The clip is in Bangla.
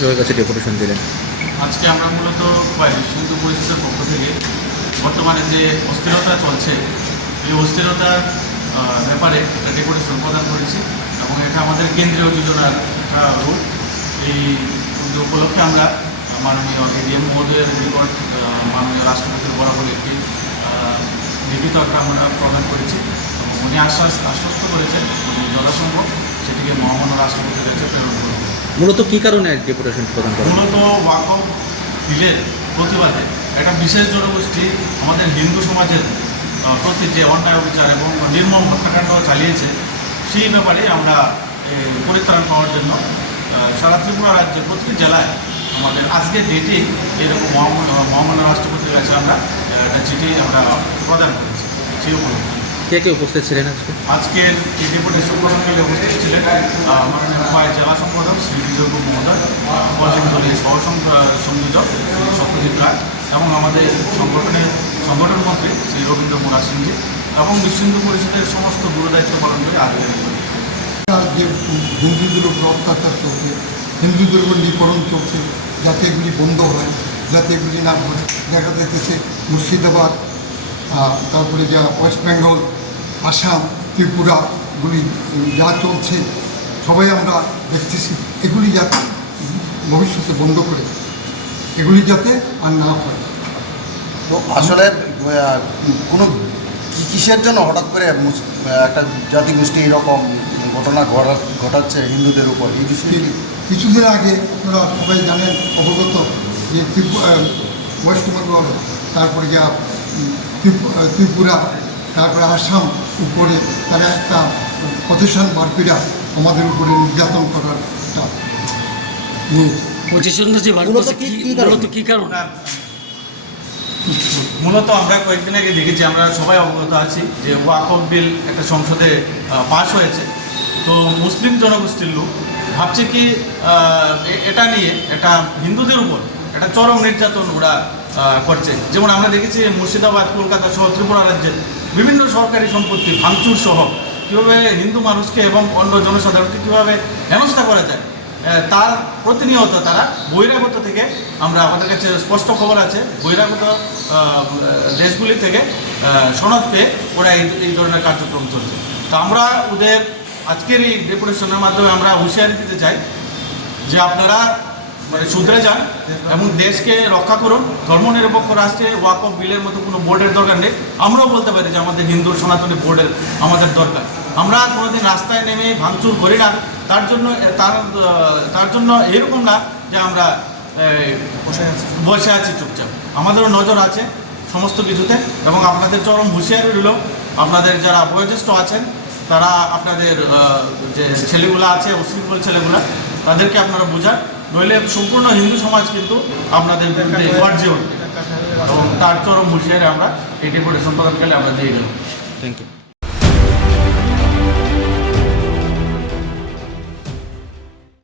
জয়ের কাছে ডেপুটেশন দিলেন। আজকে আমরা মূলত হিন্দু পরিষদের পক্ষ থেকে বর্তমানে যে অস্থিরতা চলছে, এই অস্থিরতার ব্যাপারে একটা ডেপুটেশন প্রদান করেছি এবং এটা আমাদের কেন্দ্রীয় যোজনার একটা রূপ এই উপলক্ষে আমরা মাননীয় এডিএম মহোদয়ের নিকট মাননীয় রাষ্ট্রপতির বরাবর একটি লিখিত একটা আমরা প্রদান করেছি উনি আশ্বাস, আশ্বস্ত করেছেন যথাসম্ভব সেটিকে মহামান্য রাষ্ট্রপতির কাছে প্রেরণ করবেন মূলত কী কারণে ডেপুটেশন প্রদান করেন মূলত ওয়াকফ বিলের প্রতিবাদে একটা বিশেষ জনগোষ্ঠী আমাদের হিন্দু সমাজের প্রতি যে অন্যায় অবিচার এবং নির্মম হত্যাকাণ্ড চালিয়েছে সেই ব্যাপারে আমরা পরিত্রাণ পাওয়ার জন্য সারা ত্রিপুরা রাজ্যের প্রতিটি জেলায় আমাদের আজকের ডেটে এরকম মহামান্য রাষ্ট্রপতির কাছে আমরা একটা চিঠি আমরা প্রদান করেছি সেই উপলক্ষে। কে কে উপস্থিত ছিলেন আজকে? আজকের এই ডেপুটেশন প্রদানকালে উপস্থিত ছিলেন মাননীয় উপায় জেলা সম্পাদক শ্রী বিজয় গুপ মহোদয় পশ্চিম দলীয় সহ সংযোজক শ্রী সত্যজিৎ রায় এবং আমাদের সংগঠনের, সংগঠন মন্ত্রী শ্রী রবীন্দ্র মোরা সিংজি এবং বিশ্ব হিন্দু পরিষদের সমস্ত গুরুদায়িত্ব পালন করে তার যে হিন্দুদের উপর অত্যাচার চলছে হিন্দুদের উপর নিপরণ চলছে, যাতে এগুলি বন্ধ হয়, যাতে এগুলি না দেখা যাচ্ছে মুর্শিদাবাদ তারপরে যা ওয়েস্ট বেঙ্গল, আসাম ত্রিপুরাগুলি যা চলছে সবাই আমরা দেখতেছি এগুলি যাতে ভবিষ্যতে বন্ধ করে এগুলি যাতে আর না হয়। তো আসলে কোনো কিসের জন্য হঠাৎ করে একটা জাতিগোষ্ঠী এরকম ঘটনা ঘটা- ঘটাচ্ছে হিন্দুদের উপর? এই বিষয়ে কিছুদিন আগে আপনারা সবাই জানেন অবগত যে ত্রিপু- আহ, ওয়েস্ট বেঙ্গল তারপরে যা ত্রিপুরা তারপরে আসাম উপরে তারা একটা প্রতিষ্ঠান বার্পিরা আমাদের উপরে নির্যাতন করার একটা যে কি মূলত কি কারণ? মূলত আমরা কয়েকদিন আগে দেখেছি আমরা সবাই অবগত আছি যে ওয়াকফ বিল একটা সংসদে পাশ হয়েছে। তো মুসলিম জনগোষ্ঠীর লোক ভাবছে কি এটা নিয়ে এটা হিন্দুদের উপর একটা চরম নির্যাতন ওরা করছে। যেমন আমরা দেখেছি মুর্শিদাবাদ কলকাতা সহ ত্রিপুরা রাজ্যের বিভিন্ন সরকারি সম্পত্তি ভাঙচুর সহ কীভাবে হিন্দু মানুষকে এবং অন্য জনসাধারণকে কীভাবে হেনস্থা করা যায় তার প্রতিনিয়ত তারা বহিরাগত থেকে, আমরা আমাদের কাছে স্পষ্ট খবর আছে, বহিরাগত দেশগুলি থেকে সনদ পেয়ে ওরা এই ধরনের কার্যক্রম চলছে। তো আমরা ওদের আজকের এই ডেপুটেশনের মাধ্যমে আমরা হুঁশিয়ারি দিতে চাই যে আপনারা মানে শুধরে যান এবং দেশকে রক্ষা করুন। ধর্মনিরপেক্ষ রাষ্ট্রে ওয়াক অফ বিলের মতো কোনো বোর্ডের দরকার নেই। আমরাও বলতে পারি যে আমাদের হিন্দু সনাতনী বোর্ডের আমাদের দরকার। আমরা কোনোদিন রাস্তায় নেমে ভাঙচুর করি না। তার জন্য তার তার জন্য এরকম না যে আমরা বসে আছি। চুপচাপ। আমাদেরও নজর আছে সমস্ত কিছুতে এবং আপনাদের চরম হুঁশিয়ারি রইল। আপনাদের যারা বয়োজ্যেষ্ঠ আছেন তারা আপনাদের যে ছেলেগুলো আছে উশৃঙ্খল ছেলেগুলো তাদেরকে আপনারা বোঝান। নইলে সম্পূর্ণ হিন্দু সমাজ কিন্তু আপনাদের গর্জে এবং তার চরম হুঁশিয়ারি আমরা এই ডেপুটেশন প্রদানকালে আমরা দিয়ে গেলাম থ্যাংক ইউ